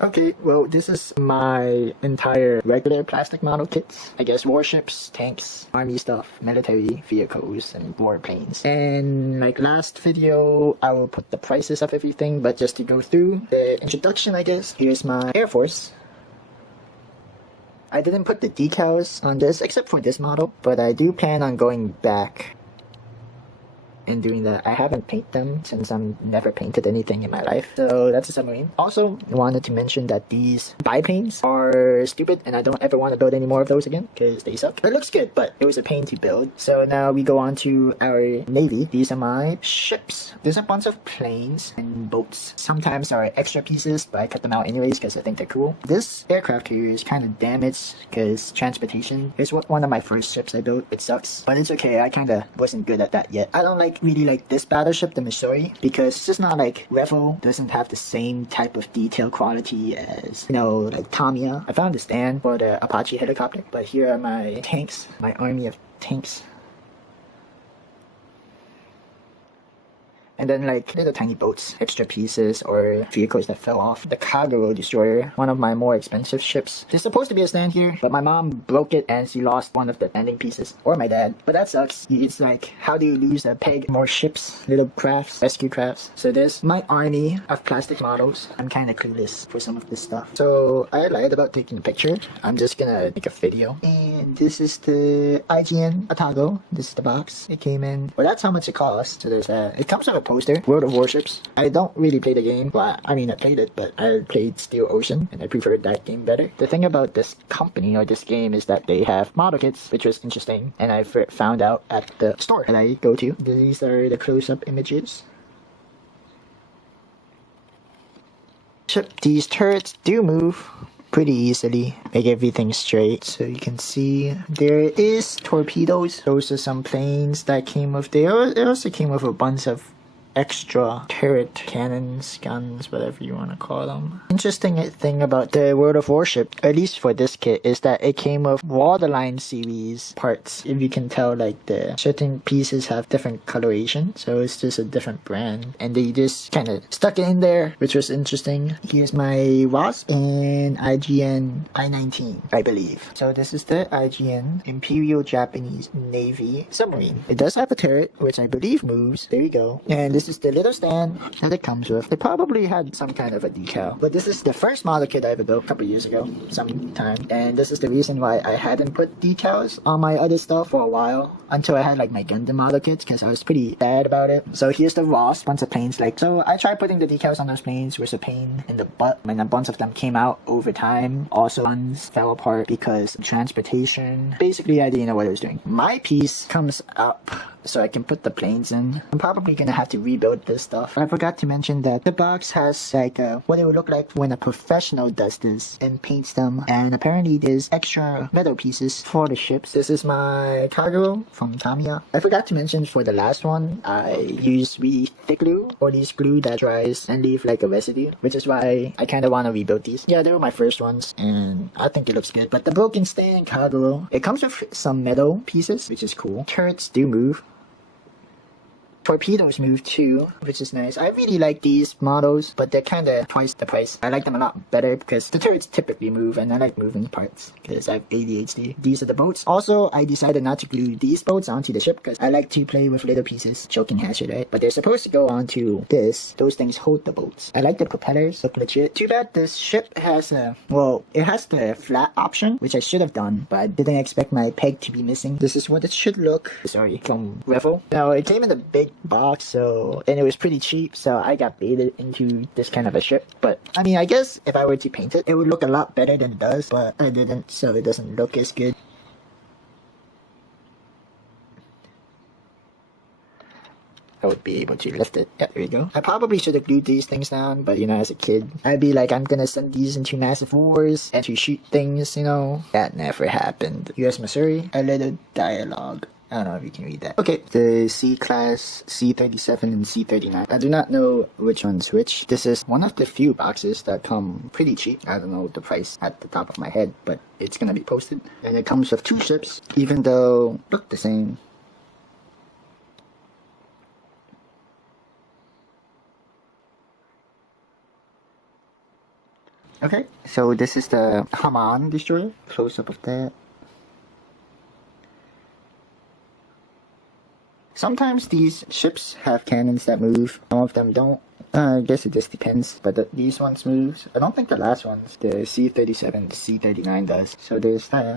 Okay, well, this is my entire regular plastic model kits. I guess warships, tanks, army stuff, military vehicles, and warplanes. And like last video, I will put the prices of everything, but just to go through the introduction, I guess, here's my Air Force. I didn't put the decals on this except for this model, but I do plan on going back and doing that. I haven't painted them since I've never painted anything in my life. So that's a submarine. Also, wanted to mention that these biplanes are stupid and I don't ever want to build any more of those again because they suck. It looks good, but it was a pain to build. So now we go on to our navy. These are my ships. There's a bunch of planes and boats. Sometimes are extra pieces, but I cut them out anyways because I think they're cool. This aircraft here is kind of damaged because transportation. It's one of my first ships I built. It sucks, but it's okay. I kind of wasn't good at that yet. I don't really like this battleship, the Missouri, because it's just not like Revel doesn't have the same type of detail quality as, you know, like Tamiya. I found the stand for the Apache helicopter, but here are my tanks, my army of tanks. And then like little tiny boats, extra pieces or vehicles that fell off. The cargo destroyer, one of my more expensive ships. There's supposed to be a stand here, but my mom broke it and she lost one of the landing pieces. Or my dad. But that sucks. It's like, how do you lose a peg? More ships, little crafts, rescue crafts. So there's my army of plastic models. I'm kind of clueless for some of this stuff. So I lied about taking a picture. I'm just gonna make a video. And this is the IGN Atago. This is the box. It came in. Well, that's how much it costs. So there's a, it comes with a poster, World of Warships. I don't really play the game. Well, I mean, I played it, but I played Steel Ocean, and I preferred that game better. The thing about this company or this game is that they have model kits, which was interesting, and I found out at the store that I go to. These are the close-up images. These turrets do move pretty easily, make everything straight. So you can see there is torpedoes. Those are some planes that came with there. It also came with a bunch of extra turret cannons, guns, whatever you want to call them. Interesting thing about the World of Warship, at least for this kit, is that it came with Waterline series parts. If you can tell, like the certain pieces have different coloration, so it's just a different brand, and they just kind of stuck it in there, which was interesting. Here's my Wasp and IGN I-19, I believe. So this is the IGN Imperial Japanese Navy submarine. It does have a turret, which I believe moves. There you go. And this is the little stand that it comes with. It probably had some kind of a decal, but this is the first model kit I ever built a couple years ago, sometime. And this is the reason why I hadn't put decals on my other stuff for a while, until I had like my Gundam model kits, because I was pretty bad about it. So here's the Ross, bunch of planes. Like, so I tried putting the decals on those planes, was a pain in the butt. When a bunch of them came out over time, also ones fell apart because transportation. Basically, I didn't know what I was doing. My piece comes up so I can put the planes in. I'm probably gonna have to rebuild this stuff. I forgot to mention that the box has like what it would look like when a professional does this and paints them, and apparently there's extra metal pieces for the ships. This is my cargo from Tamiya. I forgot to mention for the last one, I use really thick glue, or these glue that dries and leave like a residue, which is why I kind of want to rebuild these. Yeah, they were my first ones and I think it looks good. But the broken stand cargo, it comes with some metal pieces, which is cool. Turrets do move. Torpedoes move too, which is nice. I really like these models, but they're kind of twice the price. I like them a lot better because the turrets typically move, and I like moving parts because I have ADHD. These are the boats. Also, I decided not to glue these boats onto the ship because I like to play with little pieces. Choking hazard, right? But they're supposed to go onto this. Those things hold the boats. I like the propellers. Look legit. Too bad this ship has a, well, it has the flat option, which I should have done, but I didn't expect my peg to be missing. This is what it should look. Sorry, from Revel. Now, it came in the big box, so, and it was pretty cheap, so I got baited into this kind of a ship. But I mean, I guess if I were to paint it, it would look a lot better than it does, but I didn't, so it doesn't look as good. I would be able to lift it. Yeah, there you go. I probably should have glued these things down, but you know, as a kid, I'd be like, I'm gonna send these into massive wars and to shoot things, you know. That never happened. US Missouri, a little dialogue. I don't know if you can read that. Okay, the C-Class, C-37, and C-39. I do not know which one's which. This is one of the few boxes that come pretty cheap. I don't know the price at the top of my head, but it's gonna be posted. And it comes with 2 ships, even though look the same. Okay, so this is the Haman destroyer. Close up of that. Sometimes these ships have cannons that move. Some of them don't. I guess it just depends. But these ones moves. I don't think the last ones, the C-37, the C-39 does. So there's that.